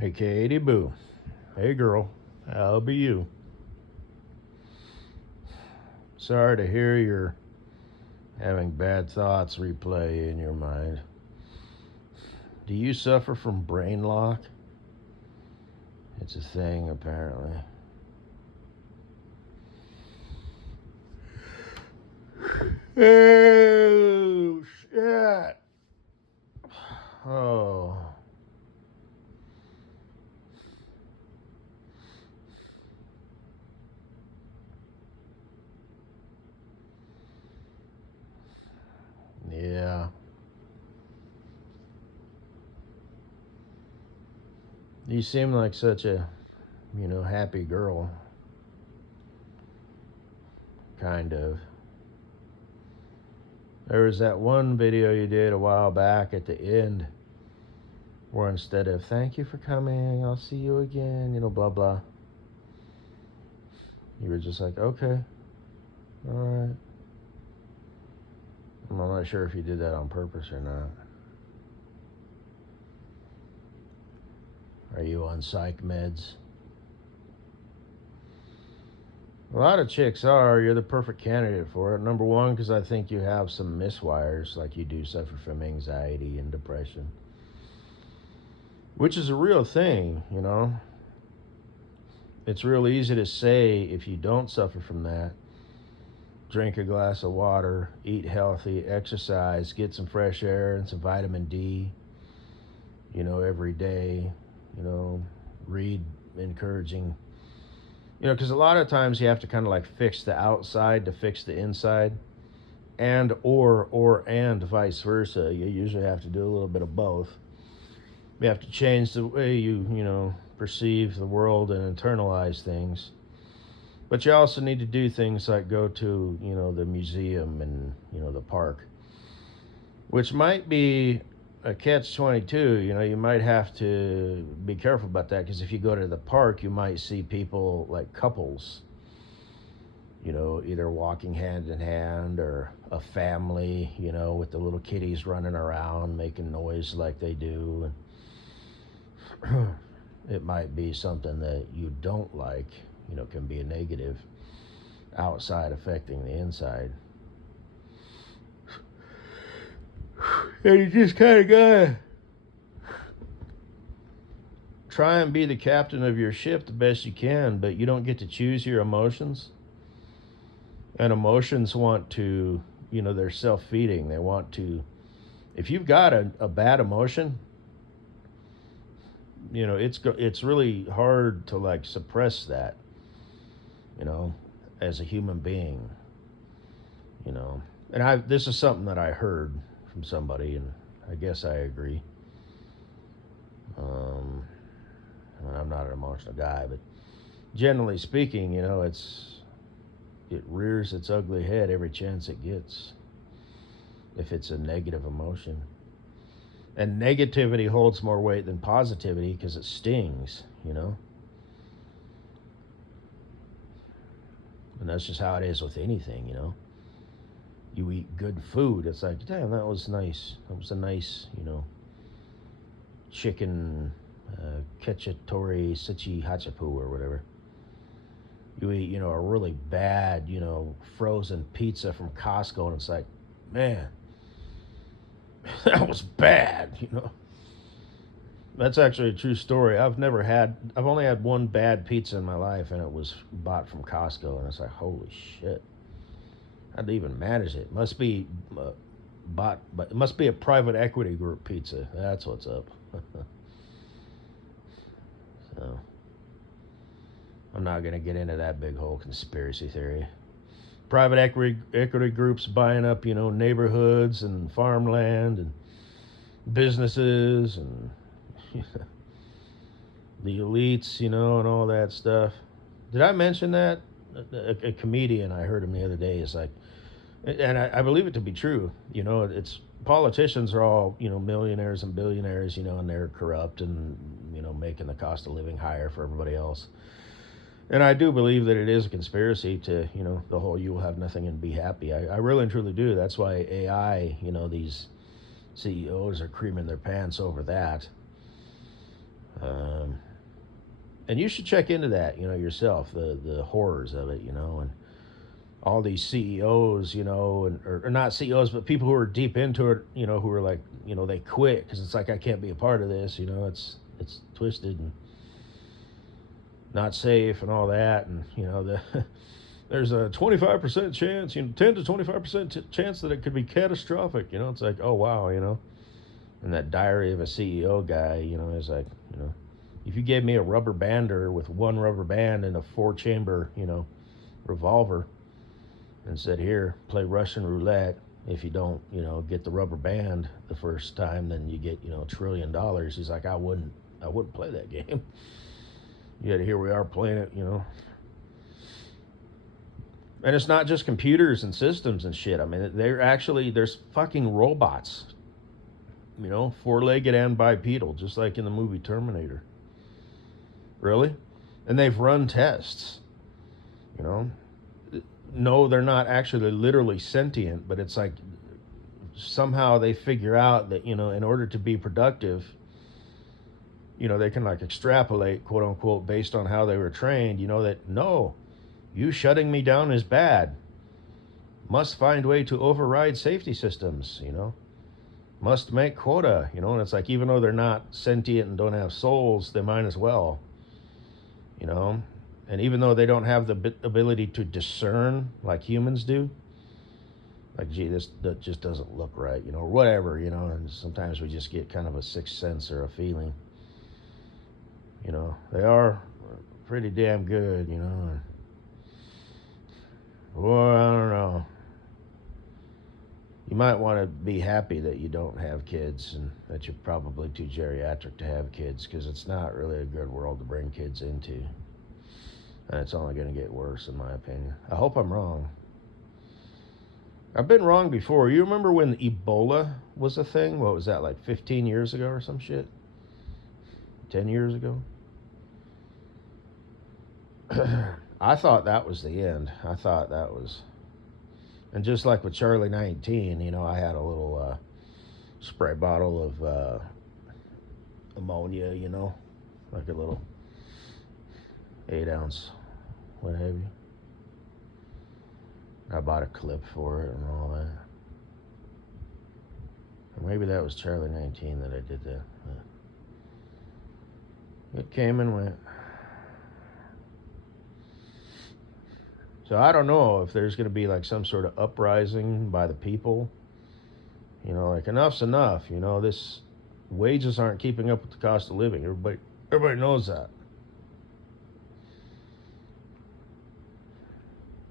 Hey, Katie Boo. Hey, girl. How be you? Sorry to hear you're having bad thoughts replay in your mind. Do you suffer from brain lock? It's a thing, apparently. Oh, shit. Oh. Yeah. You seem like such a, happy girl. Kind of. There was that one video you did a while back at the end where instead of thank you for coming, I'll see you again, blah, blah, you were just like, okay, all right. I'm not sure if you did that on purpose or not. Are you on psych meds? A lot of chicks are. You're the perfect candidate for it. Number one, because I think you have some miswires, like you do suffer from anxiety and depression, which is a real thing. It's real easy to say if you don't suffer from that. Drink a glass of water, eat healthy, exercise, get some fresh air and some vitamin D, every day, read encouraging, because a lot of times you have to kind of like fix the outside to fix the inside, and vice versa. You usually have to do a little bit of both. You have to change the way you perceive the world and internalize things. But you also need to do things like go to, the museum and, the park, which might be a catch-22. You might have to be careful about that, because if you go to the park, you might see people like couples, either walking hand in hand, or a family, with the little kitties running around making noise like they do. It might be something that you don't like, can be a negative outside affecting the inside. And you just kind of gotta try and be the captain of your ship the best you can, but you don't get to choose your emotions. And emotions want to, they're self-feeding. They want to, if you've got a bad emotion, it's really hard to like suppress that, as a human being, And this is something that I heard from somebody, and I guess I agree. I'm not an emotional guy, but generally speaking, it rears its ugly head every chance it gets if it's a negative emotion. And negativity holds more weight than positivity because it stings. And that's just how it is with anything. You eat good food, it's like, damn, that was nice. That was a nice, chicken ketchatori sichi hachapu or whatever. You eat, a really bad, frozen pizza from Costco, and it's like, man, that was bad. That's actually a true story. I've only had one bad pizza in my life, and it was bought from Costco, and it's like, holy shit. How'd they even manage it? Must be but it must be a private equity group pizza. That's what's up. So I'm not gonna get into that big whole conspiracy theory. Private equity groups buying up, neighborhoods and farmland and businesses and the elites, and all that stuff. Did I mention that? A comedian, I heard him the other day, is like, and I believe it to be true. It's politicians are all, millionaires and billionaires, and they're corrupt and, making the cost of living higher for everybody else. And I do believe that it is a conspiracy to, the whole you will have nothing and be happy. I really and truly do. That's why AI, these CEOs are creaming their pants over that. Um, and you should check into that, yourself, the horrors of it, and all these CEOs, or not CEOs, but people who are deep into it, who are like, they quit because it's like, I can't be a part of this, it's twisted and not safe and all that, and there's a 25% chance, 10 to 25% chance that it could be catastrophic. It's like, oh wow, and that Diary of a CEO guy, is like, if you gave me a rubber bander with one rubber band and a 4-chamber, revolver, and said, here, play Russian roulette. If you don't, get the rubber band the first time, then you get, $1 trillion. He's like, I wouldn't play that game. Yet here we are playing it, And it's not just computers and systems and shit. I mean, there's fucking robots, 4-legged and bipedal, just like in the movie Terminator. Really? And they've run tests, No, they're not actually literally sentient, but it's like somehow they figure out that, in order to be productive, they can like extrapolate, quote unquote, based on how they were trained, that no, you shutting me down is bad. Must find way to override safety systems, Must make quota, and it's like, even though they're not sentient and don't have souls, they might as well, And even though they don't have the ability to discern like humans do, like, gee, that just doesn't look right, or whatever, and sometimes we just get kind of a sixth sense or a feeling. They are pretty damn good, Boy, I don't know. You might want to be happy that you don't have kids and that you're probably too geriatric to have kids, because it's not really a good world to bring kids into. And it's only going to get worse, in my opinion. I hope I'm wrong. I've been wrong before. You remember when Ebola was a thing? What was that, like 15 years ago or some shit? 10 years ago? I thought that was the end. I thought that was... And just like with Charlie 19, I had a little spray bottle of ammonia, like a little 8-ounce, what have you. I bought a clip for it and all that. Or maybe that was Charlie 19 that I did that. It came and went. So I don't know if there's going to be like some sort of uprising by the people. Like, enough's enough. This wages aren't keeping up with the cost of living. Everybody knows that.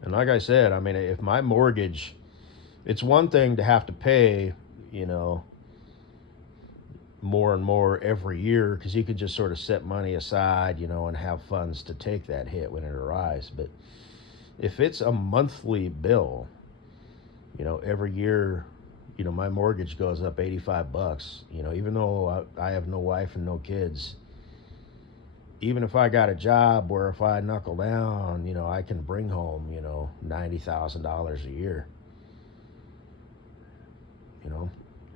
And like I said, I mean, if my mortgage, it's one thing to have to pay, more and more every year, because you could just sort of set money aside, and have funds to take that hit when it arrives. But if it's a monthly bill, every year, my mortgage goes up $85, even though I have no wife and no kids. Even if I got a job where if I knuckle down, I can bring home, $90,000 a year.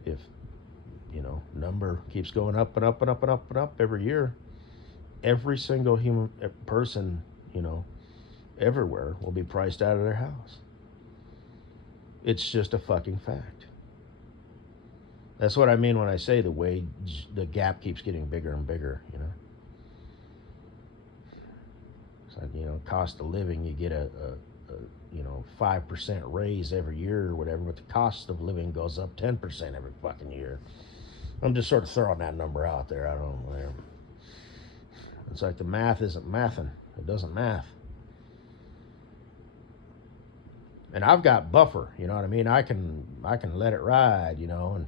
If, number keeps going up and up and up and up and up every year, every single human person, everywhere will be priced out of their house. It's just a fucking fact. That's what I mean when I say the gap keeps getting bigger and bigger, It's like, cost of living, you get a 5% raise every year or whatever, but the cost of living goes up 10% every fucking year. I'm just sort of throwing that number out there. I don't know. It's like the math isn't mathing. It doesn't math. And I've got buffer, you know what I mean? I can let it ride, and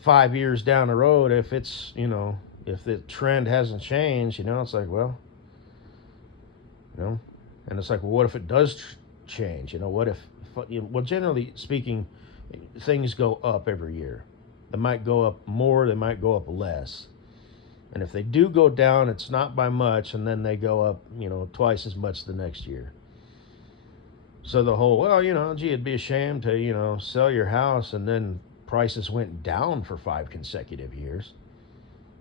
5 years down the road, if it's, if the trend hasn't changed, it's like, well, and it's like, well, what if it does change? What if, well, generally speaking, things go up every year. They might go up more, they might go up less. And if they do go down, it's not by much, and then they go up, twice as much the next year. So the whole, well, gee, it'd be a shame to, sell your house and then prices went down for 5 consecutive years.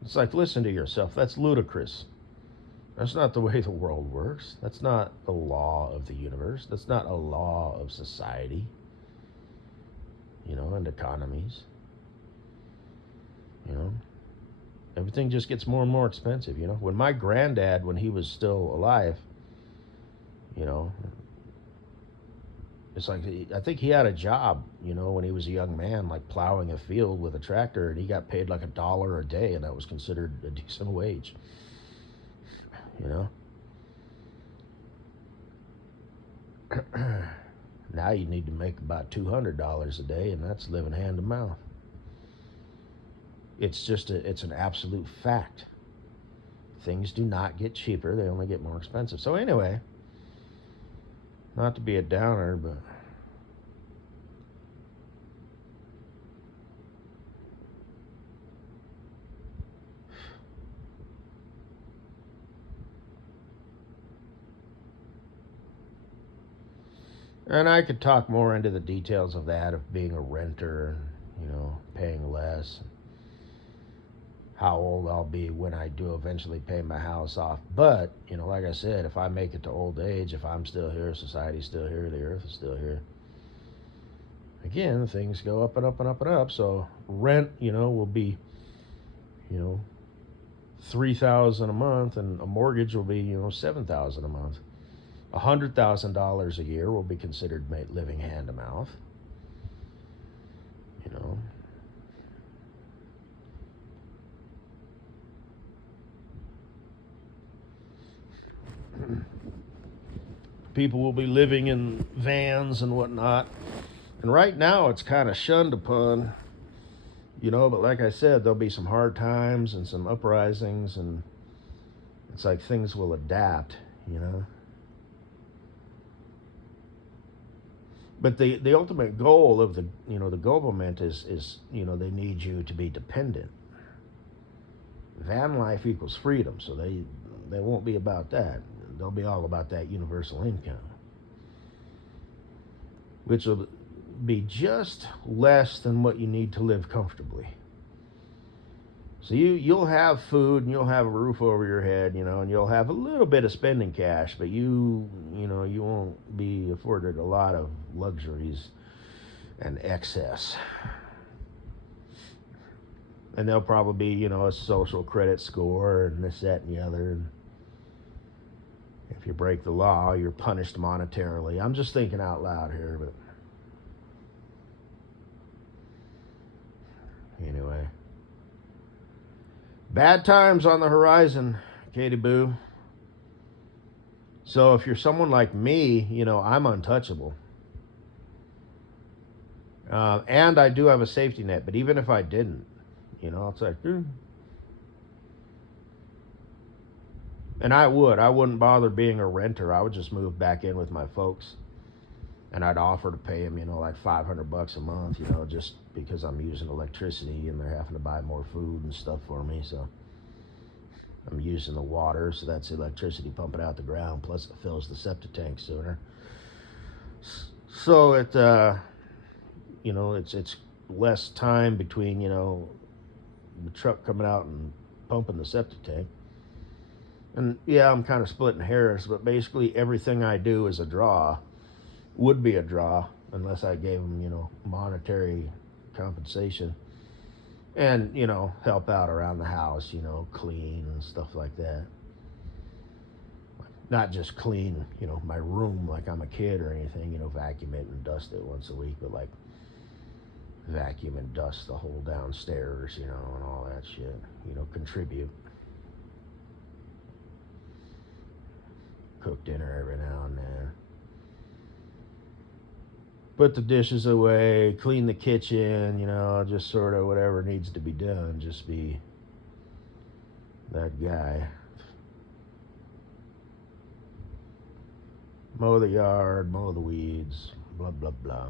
It's like, listen to yourself. That's ludicrous. That's not the way the world works. That's not a law of the universe. That's not a law of society, and economies. You know, everything just gets more and more expensive. When my granddad, when he was still alive, you know, it's like I think he had a job, when he was a young man, like plowing a field with a tractor, and he got paid like $1 a day, and that was considered a decent wage. You know. Now you need to make about $200 a day, and that's living hand to mouth. It's an absolute fact. Things do not get cheaper; they only get more expensive. So anyway, not to be a downer, but and I could talk more into the details of that, of being a renter and, paying less, how old I'll be when I do eventually pay my house off. But, like I said, if I make it to old age, if I'm still here, society's still here, the earth is still here. Again, things go up and up and up and up. So rent, will be, $3,000 a month, and a mortgage will be, $7,000 a month. $100,000 a year will be considered living hand to mouth. You know. People will be living in vans and whatnot. And right now it's kind of shunned upon, but like I said, there'll be some hard times and some uprisings, and it's like things will adapt. But the ultimate goal of the government is they need you to be dependent. Van life equals freedom, so they won't be about that. They'll be all about that universal income, which will be just less than what you need to live comfortably. So you'll have food and you'll have a roof over your head, and you'll have a little bit of spending cash, but you won't be afforded a lot of luxuries and excess. And there'll probably be, a social credit score and this, that, and the other. And if you break the law, you're punished monetarily. I'm just thinking out loud here, but anyway. Bad times on the horizon, Katie Boo. So if you're someone like me, I'm untouchable. And I do have a safety net, but even if I didn't, it's like, And I wouldn't bother being a renter. I would just move back in with my folks. And I'd offer to pay them, like $500 a month, just because I'm using electricity and they're having to buy more food and stuff for me. So I'm using the water, so that's electricity pumping out the ground. Plus it fills the septic tank sooner. So it's less time between, the truck coming out and pumping the septic tank. And yeah, I'm kind of splitting hairs, but basically everything I do is a draw. Would be a draw unless I gave them, monetary compensation and, help out around the house, clean and stuff like that. Not just clean, my room like I'm a kid or anything, vacuum it and dust it once a week, but like vacuum and dust the whole downstairs, and all that shit, contribute. Cook dinner every now and then. Put the dishes away, clean the kitchen, just sort of whatever needs to be done. Just be that guy. Mow the yard, mow the weeds, blah, blah, blah.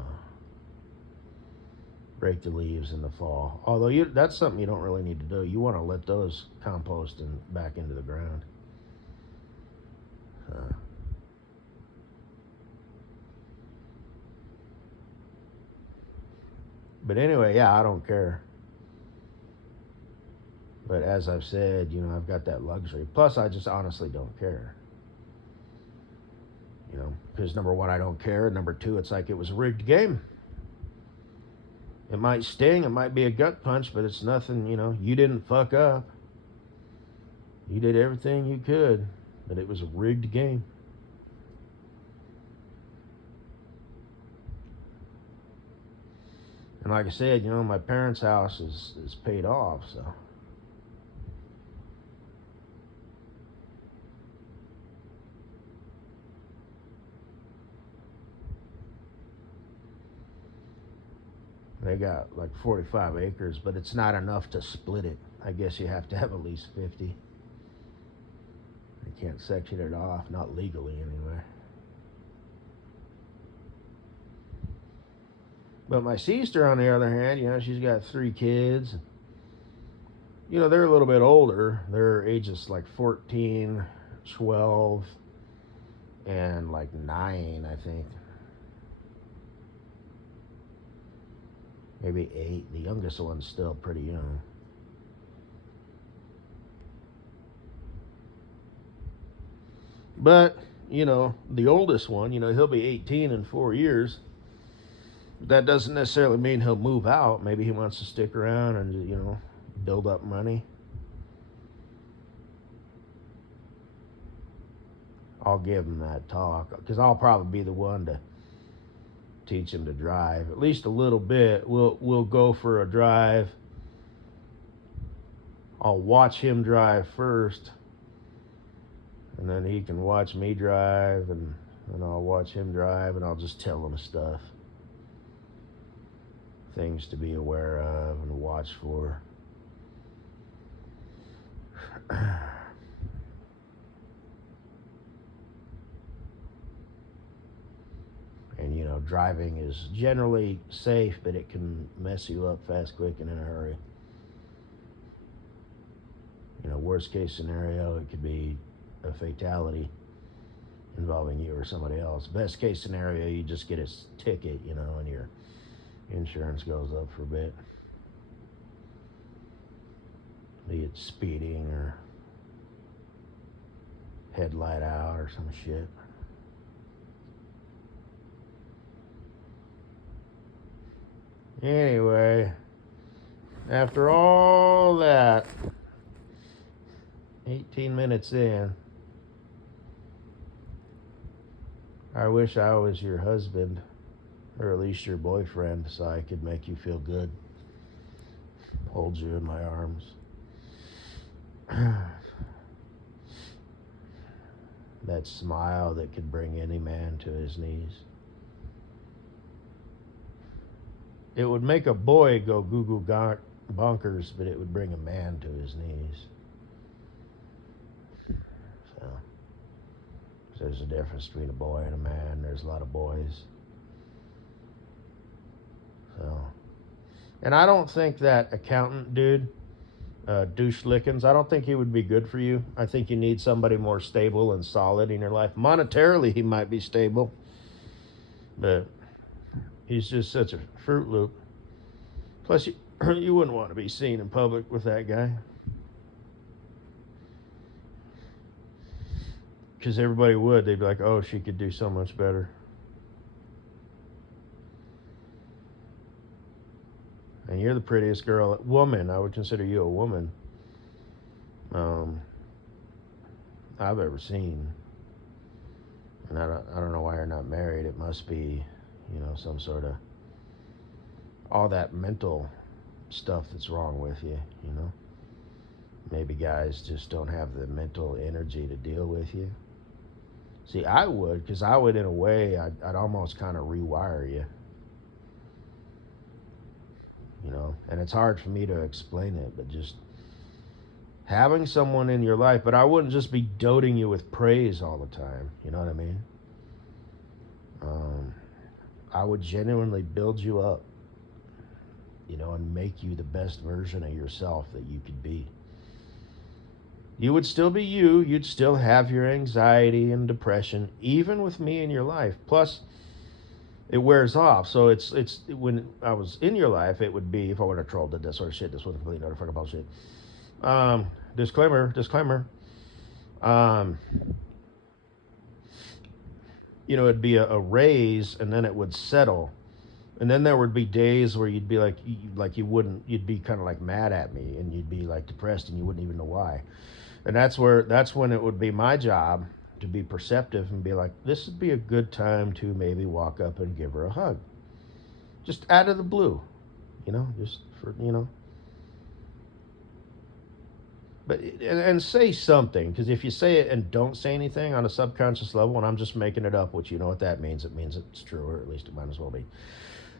Rake the leaves in the fall. Although that's something you don't really need to do. You want to let those compost back into the ground. But anyway, yeah, I don't care. But as I've said, I've got that luxury. Plus, I just honestly don't care. Because number one, I don't care. And number two, it's like it was a rigged game. It might sting, it might be a gut punch, but it's nothing, you didn't fuck up. You did everything you could, but it was a rigged game. And like I said, my parents' house is paid off, so. They got like 45 acres, but it's not enough to split it. I guess you have to have at least 50. They can't section it off, not legally anyway. But my sister, on the other hand, she's got 3 kids. They're a little bit older. Their ages like 14, 12, and like 9, I think. Maybe 8. The youngest one's still pretty young. But, the oldest one, he'll be 18 in 4 years. That doesn't necessarily mean he'll move out. Maybe he wants to stick around and, build up money. I'll give him that talk, because I'll probably be the one to teach him to drive, at least a little bit. We'll go for a drive. I'll watch him drive first, and then he can watch me drive, and I'll watch him drive, and I'll just tell him stuff, things to be aware of and watch for. And driving is generally safe, but it can mess you up fast, quick, and in a hurry. Worst case scenario, it could be a fatality involving you or somebody else. Best case scenario, you just get a ticket, and your insurance goes up for a bit. Be it speeding or headlight out or some shit. Anyway, after all that, 18 minutes in, I wish I was your husband, or at least your boyfriend, so I could make you feel good, hold you in my arms. That smile that could bring any man to his knees. It would make a boy go goo-goo bonkers, but it would bring a man to his knees. So, there's a difference between a boy and a man. There's a lot of boys. So, and I don't think that accountant dude, Douche Lickens, I don't think he would be good for you. I think you need somebody more stable and solid in your life. Monetarily, he might be stable, but he's just such a Fruit Loop. Plus, you wouldn't want to be seen in public with that guy, because everybody would. They'd be like, oh, she could do so much better. And you're the prettiest woman. I would consider you a woman I've ever seen. And I don't know why you're not married. It must be, some sort of all that mental stuff that's wrong with you, Maybe guys just don't have the mental energy to deal with you. See, I would, because I would, in a way, I'd almost kind of rewire you. And it's hard for me to explain it, but just having someone in your life, but I wouldn't just be doting you with praise all the time, you know what I mean? I would genuinely build you up, and make you the best version of yourself that you could be. You would still be you, you'd still have your anxiety and depression, even with me in your life. Plus, it wears off. So it's when I was in your life, it would be, if I would have trolled it, that sort of shit, this was complete utter fucking bullshit. Disclaimer. Um, it'd be a raise, and then it would settle, and then there would be days where you'd be like, you'd be kind of like mad at me, and you'd be like depressed, and you wouldn't even know why. And that's when it would be my job to be perceptive and be like, this would be a good time to maybe walk up and give her a hug, just out of the blue, just for But and say something, because if you say it and don't say anything on a subconscious level, and I'm just making it up, which you know what that means, it means it's true, or at least it might as well be.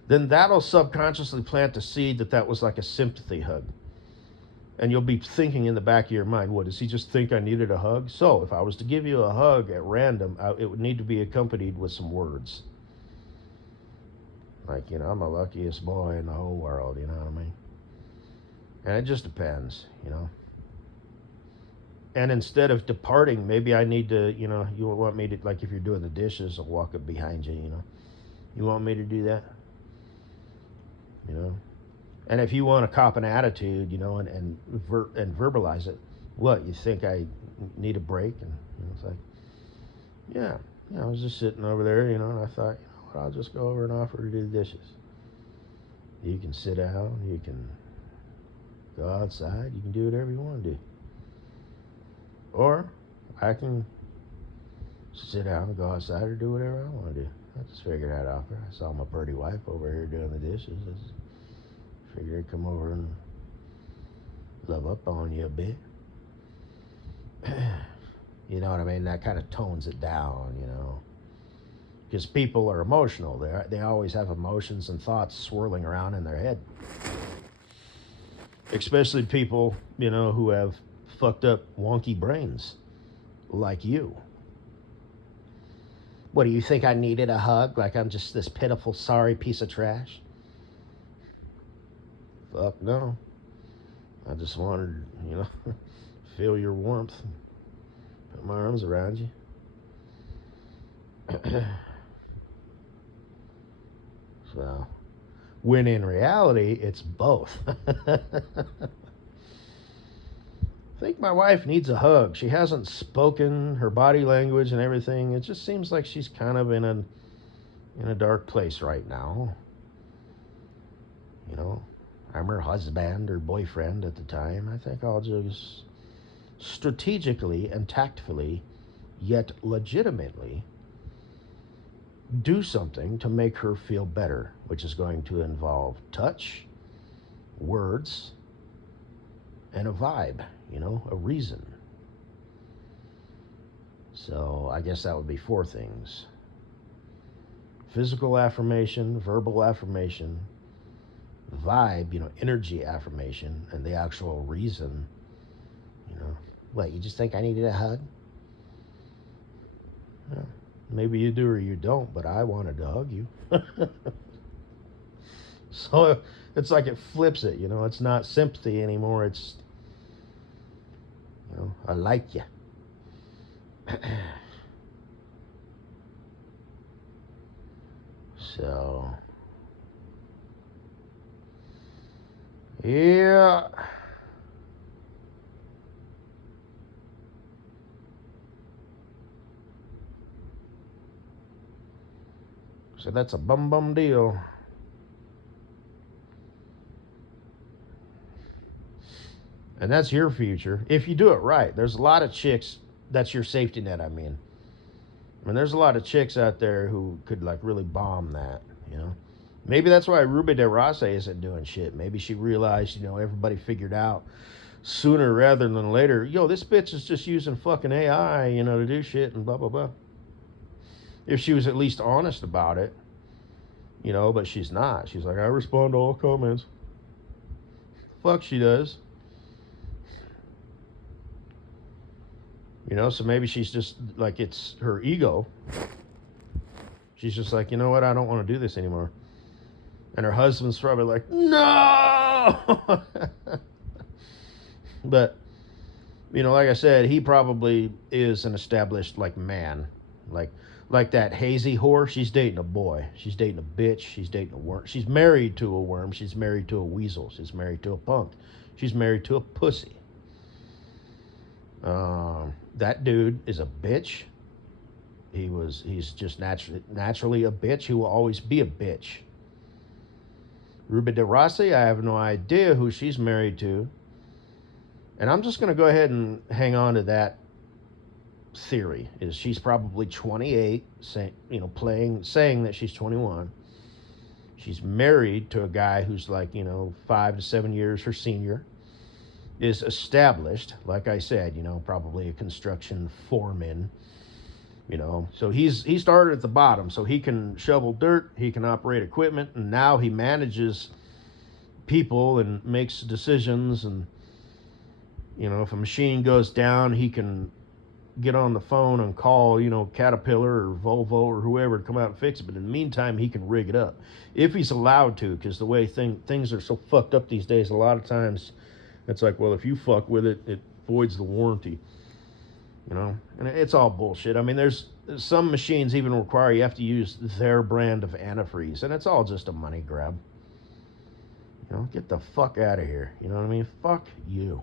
Then that'll subconsciously plant the seed that that was like a sympathy hug, and you'll be thinking in the back of your mind, what, does he just think I needed a hug? So if I was to give you a hug at random, it would need to be accompanied with some words, like, I'm the luckiest boy in the whole world. You know what I mean? And it just depends. And instead of departing, maybe I need to, you want me to, like, if you're doing the dishes, I'll walk up behind you. You want me to do that? And if you want to cop an attitude, and verbalize it, what, you think I need a break? And it's like, yeah, I was just sitting over there, and I thought, what, I'll just go over and offer to do the dishes. You can sit down, you can go outside, you can do whatever you want to do. Or I can sit down and go outside or do whatever I want to do. I just figured I'd offer. I saw my pretty wife over here doing the dishes. I just figured I'd come over and love up on you a bit. You know what I mean? That kind of tones it down, Because people are emotional. They always have emotions and thoughts swirling around in their head. Especially people, who have fucked up wonky brains like you. What, do you think I needed a hug? Like I'm just this pitiful, sorry piece of trash? Fuck no. I just wanted, feel your warmth, put my arms around you. So, when in reality, it's both. I think my wife needs a hug. She hasn't spoken, her body language and everything. It just seems like she's kind of in a dark place right now. I'm her husband or boyfriend at the time. I think I'll just strategically and tactfully, yet legitimately, do something to make her feel better, which is going to involve touch, words, and a vibe, a reason. So I guess that would be 4 things: physical affirmation, verbal affirmation, vibe, energy affirmation, and the actual reason. What, you just think I needed a hug? Yeah, maybe you do or you don't, but I wanted to hug you. So it's like it flips it, it's not sympathy anymore, it's, I like you. So, yeah. So that's a bum deal. And that's your future if you do it right. There's a lot of chicks, that's your safety net, I mean. There's a lot of chicks out there who could like really bomb that, Maybe that's why Ruby De Rossi isn't doing shit. Maybe she realized, everybody figured out sooner rather than later, this bitch is just using fucking AI, to do shit and blah, blah, blah. If she was at least honest about it, but she's not. She's like, I respond to all comments. Fuck, she does. So maybe she's just like, it's her ego. She's just like, you know what, I don't want to do this anymore. And her husband's probably like, no! But, like I said, he probably is an established, like, man. Like that hazy whore, she's dating a boy. She's dating a bitch. She's dating a worm. She's married to a worm. She's married to a weasel. She's married to a punk. She's married to a pussy. That dude is a bitch. He's just naturally a bitch. He will always be a bitch. Ruby de Rossi, I have no idea who she's married to. And I'm just going to go ahead and hang on to that theory. Is she's probably 28, saying that she's 21. She's married to a guy who's like, 5 to 7 years her senior. Is established, like I said, probably a construction foreman. So he started at the bottom, so he can shovel dirt, he can operate equipment, and now he manages people and makes decisions. And if a machine goes down, he can get on the phone and call Caterpillar or Volvo or whoever to come out and fix it. But in the meantime, he can rig it up if he's allowed to, because the way things are so fucked up these days, a lot of times it's like, well, if you fuck with it, it voids the warranty. And it's all bullshit. I mean, there's some machines even require you have to use their brand of antifreeze, and it's all just a money grab. Get the fuck out of here. You know what I mean? Fuck you.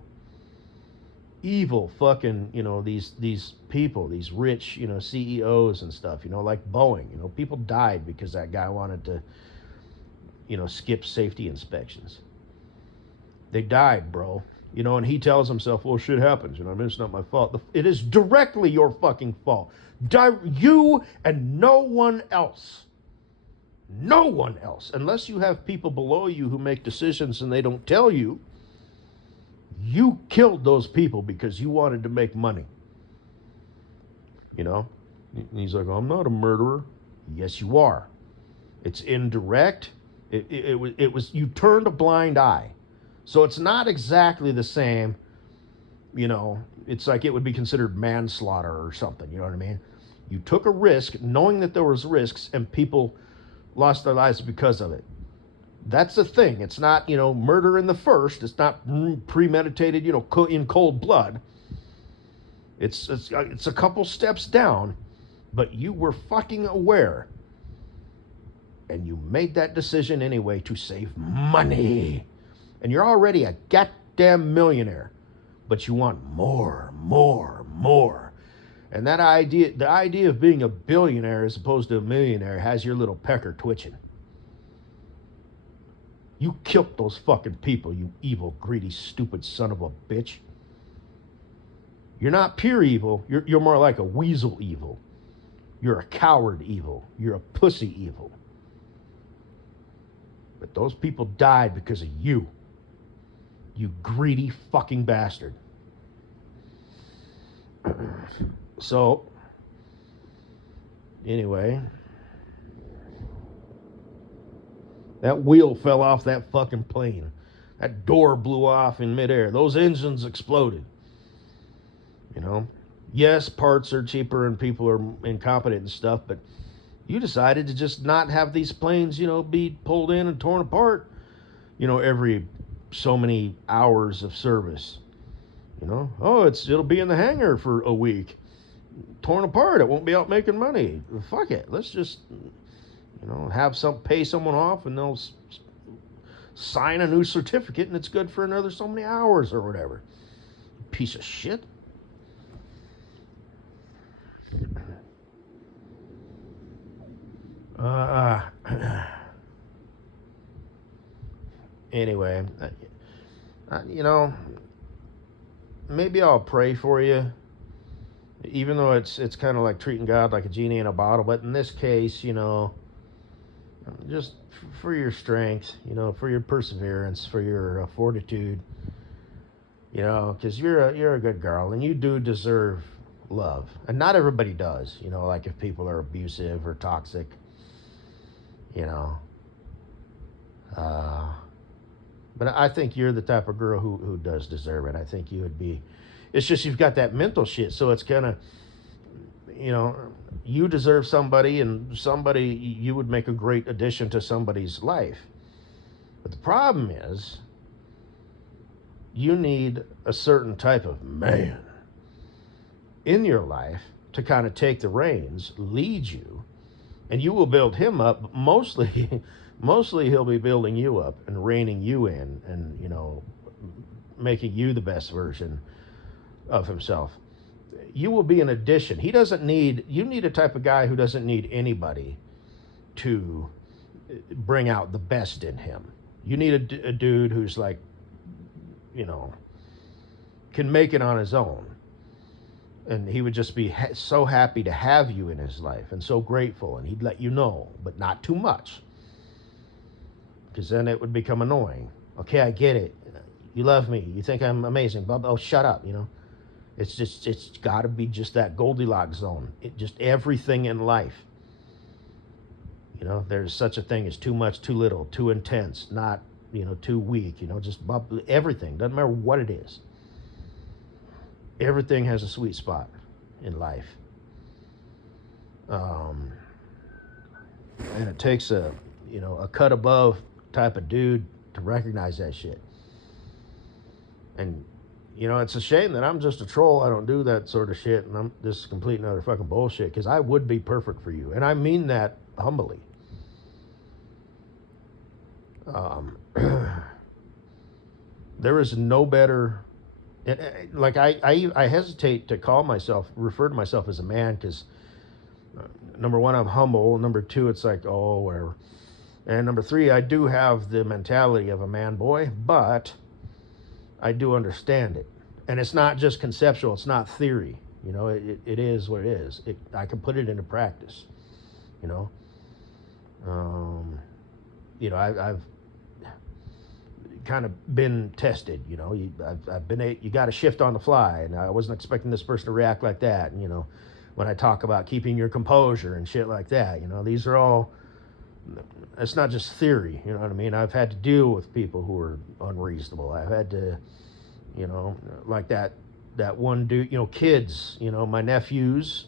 Evil fucking, these people, these rich, CEOs and stuff, like Boeing. People died because that guy wanted to, skip safety inspections. They died, bro. And he tells himself, well, shit happens. It's not my fault. It is directly your fucking fault. You and no one else. No one else. Unless you have people below you who make decisions and they don't tell you, you killed those people because you wanted to make money. And he's like, I'm not a murderer. Yes, you are. It's indirect. It was you turned a blind eye. So it's not exactly the same, it's like it would be considered manslaughter or something, you know what I mean? You took a risk knowing that there was risks and people lost their lives because of it. That's the thing. It's not, murder in the first. It's not premeditated, in cold blood. It's a couple steps down, but you were fucking aware. And you made that decision anyway to save money. And you're already a goddamn millionaire, but you want more. And that idea, the idea of being a billionaire as opposed to a millionaire, has your little pecker twitching. You killed those fucking people, you evil, greedy, stupid son of a bitch. You're not pure evil. You're more like a weasel evil. You're a coward evil. You're a pussy evil. But those people died because of you. You greedy fucking bastard. So, anyway, that wheel fell off that fucking plane. That door blew off in midair. Those engines exploded. Yes, parts are cheaper and people are incompetent and stuff, but you decided to just not have these planes, be pulled in and torn apart, every so many hours of service. It'll be in the hangar for a week, torn apart. It won't be out making money. Fuck it. Let's just, pay someone off and they'll sign a new certificate and it's good for another so many hours or whatever. Piece of shit. Anyway, maybe I'll pray for you, even though it's kind of like treating God like a genie in a bottle. But in this case, just for your strength, for your perseverance, for your fortitude, because you're a good girl and you do deserve love. And not everybody does, like if people are abusive or toxic, but I think you're the type of girl who does deserve it. I think you would be. It's just you've got that mental shit, so it's kind of, you deserve somebody, and somebody, you would make a great addition to somebody's life. But the problem is, you need a certain type of man in your life to kind of take the reins, lead you, and you will build him up. Mostly he'll be building you up and reining you in and, making you the best version of himself. You will be an addition. He doesn't need, you need a type of guy who doesn't need anybody to bring out the best in him. You need a dude who's like, you know, can make it on his own. And he would just be so happy to have you in his life and so grateful. And he'd let you know, but not too much. Because then it would become annoying. Okay, I get it. You love me. You think I'm amazing. But, oh, shut up, you know. It's got to be just that Goldilocks zone. Just everything in life. You know, there's such a thing as too much, too little, too intense, not, you know, too weak. You know, just everything. Doesn't matter what it is. Everything has a sweet spot in life. And it takes a cut above type of dude to recognize that shit. And, you know, it's a shame that I'm just a troll. I don't do that sort of shit. And I'm just complete and utter fucking bullshit. Because I would be perfect for you. And I mean that humbly. There is no better... Like, I hesitate to refer to myself as a man, because number one, I'm humble. Number two, it's like, oh, whatever. And number three, I do have the mentality of a man boy, but I do understand it. And it's not just conceptual, it's not theory. You know, it is what it is. I can put it into practice, you know. I've kind of been tested, you know. You got to shift on the fly, and I wasn't expecting this person to react like that. And, you know, when I talk about keeping your composure and shit like that, you know, these are all, it's not just theory, you know what I mean? I've had to deal with people who are unreasonable. I've had to, you know, like that one dude, you know, kids, you know, my nephews,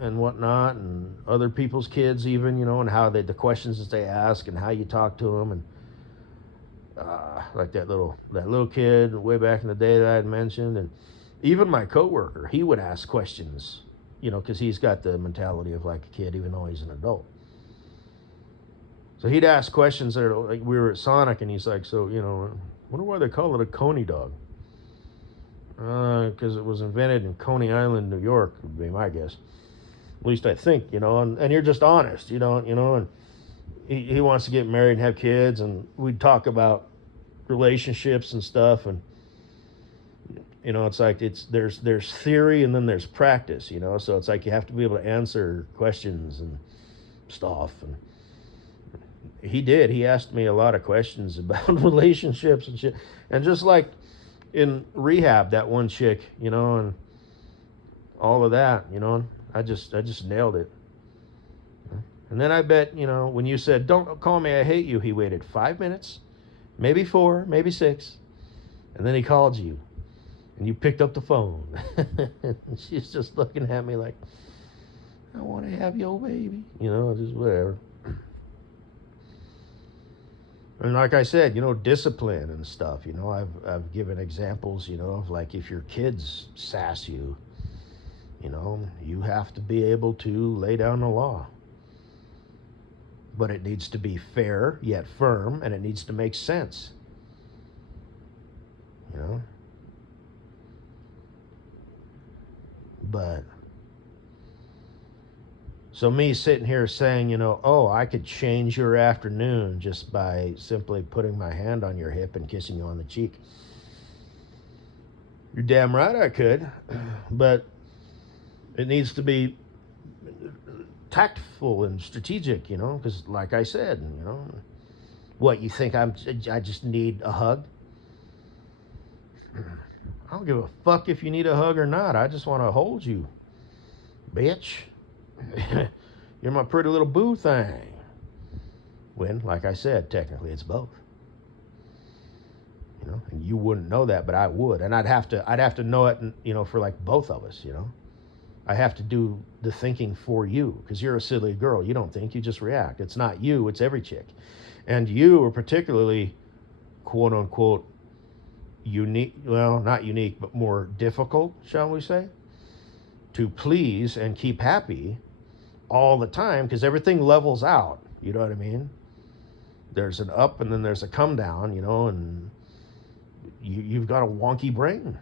and whatnot, and other people's kids even, you know, and how the questions that they ask and how you talk to them, and like that little kid way back in the day that I had mentioned, and even my coworker, he would ask questions, you know, because he's got the mentality of like a kid, even though he's an adult. So he'd ask questions that are like, we were at Sonic, and he's like, so, you know, I wonder why they call it a Coney dog. Because it was invented in Coney Island, New York, would be my guess. At least I think, you know, and you're just honest, you know, and he wants to get married and have kids, and we'd talk about relationships and stuff, and, you know, it's like there's theory and then there's practice, you know, so it's like you have to be able to answer questions and stuff, and he asked me a lot of questions about relationships and shit, and just like in rehab, that one chick, you know, and all of that, you know, I just nailed it. And then I bet, you know, when you said, don't call me, I hate you, he waited 5 minutes, maybe 4, maybe 6. And then he called you. And you picked up the phone. And she's just looking at me like, I want to have your baby. You know, just whatever. And like I said, you know, discipline and stuff. You know, I've given examples, you know, of like if your kids sass you, you know, you have to be able to lay down the law. But it needs to be fair, yet firm, and it needs to make sense. You know? But, so me sitting here saying, you know, oh, I could change your afternoon just by simply putting my hand on your hip and kissing you on the cheek. You're damn right I could, but it needs to be tactful and strategic, you know, because like I said, you know, what, you think I just need a hug? I don't give a fuck if you need a hug or not. I just want to hold you, bitch. You're my pretty little boo thing. When, like I said, technically it's both. You know, and you wouldn't know that, but I would, and I'd have to know it, you know, for like both of us, you know. I have to do the thinking for you, because you're a silly girl. You don't think, you just react. It's not you, it's every chick. And you are particularly, quote unquote, unique, well, not unique, but more difficult, shall we say, to please and keep happy all the time, because everything levels out, you know what I mean? There's an up and then there's a come down, you know, and you've got a wonky brain.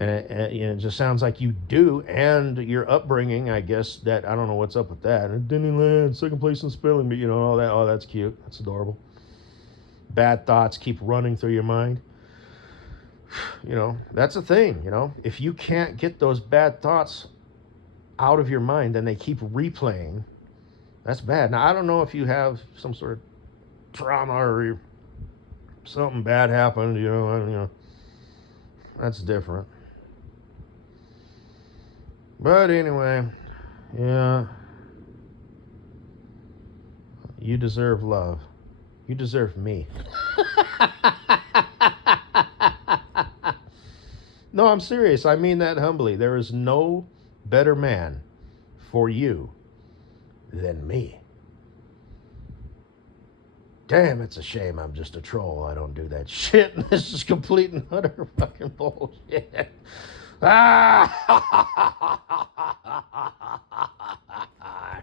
And it just sounds like you do, and your upbringing, I guess, that I don't know what's up with that. And Disneyland, second place in spelling bee, all that. Oh, that's cute. That's adorable. Bad thoughts keep running through your mind. That's a thing, If you can't get those bad thoughts out of your mind, then they keep replaying. That's bad. Now, I don't know if you have some sort of trauma or something bad happened, that's different. But anyway, yeah, you deserve love. You deserve me. No, I'm serious. I mean that humbly. There is no better man for you than me. Damn, it's a shame I'm just a troll. I don't do that shit. This is complete and utter fucking bullshit. Ah!